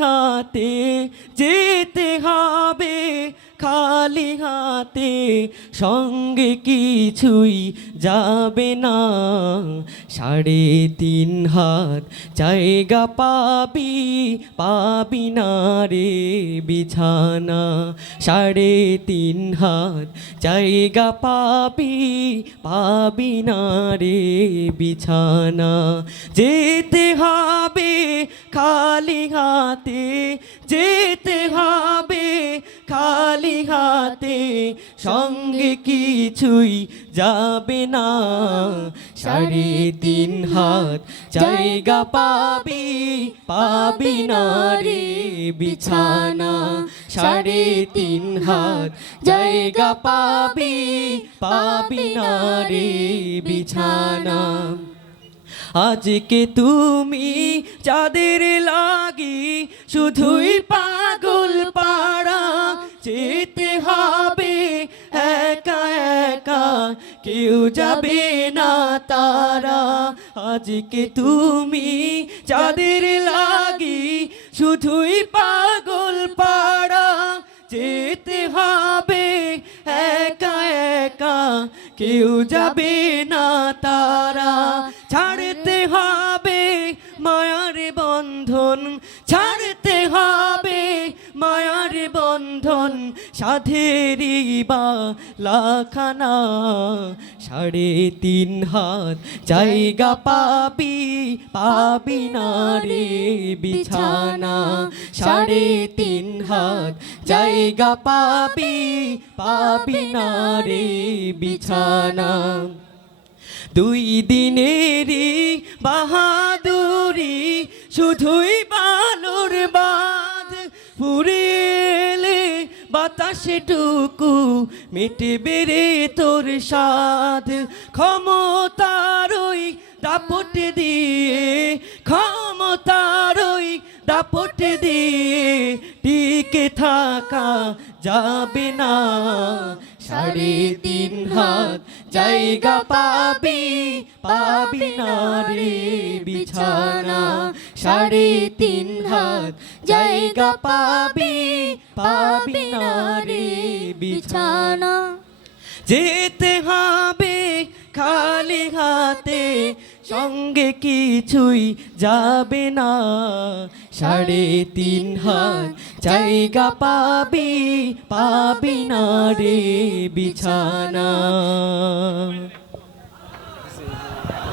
হাতে যেতে হবে, খালি হাতে সঙ্গে কিছুই যাবে না। 3.5 হাত জায়গা পাবি, পাবি না রে বিছানা। 3.5 হাত জায়গা পাবি, পাবি না রে বিছানা। যেতে হবে খালি হাতে, যেতে হবে খালি হাতে সঙ্গে কিছুই যাবে না। 3.5 হাত জায়গা পাবি, পাবি না রে বিছানা। 3.5 হাত জায়গা পাবি, পাবি না রে বিছানা। আজকে তুমি যাদের লাগি শুধুই পাগল পাড়া, যেতে হবে একা একা কেউ যাবে না তারা। আজকে তুমি যাদের লাগি শুধুই পাগল পাড়া, যেতে হবে একা একা কেউ যাবে না তারা। ছাড়তে হবে মায়ার বন্ধন, ছাড়তে হবে মায়ার বন্ধন, সাধেরই বা লাখানা। 3.5 হাত জায়গা পাবি, পাবি না রে বিছানা। 3.5 হাত জায়গা পাবি, পাবি না রে বিছানা। 2 দিনেরই বাহাদুরি শুধুই বালুর বাঁধ, ফুরেলে বাতাসে টুকু মিটবে রে তোর সাধ। ক্ষমতার ওই দাপট দিয়ে, ক্ষমতার ওই দাপট দিয়ে টিকে থাকা যাবে না। 3.5 হাত জায়গা পাবি, পাবি না রে বিছানা। 3.5 হাত জায়গা পাবি, পাবি না রে বিছানা। যেতে হবে খালি হাতে সঙ্গে কিছুই যাবে না। 3.5 হাত জায়গা পাবি, পাবি না রে বিছানা।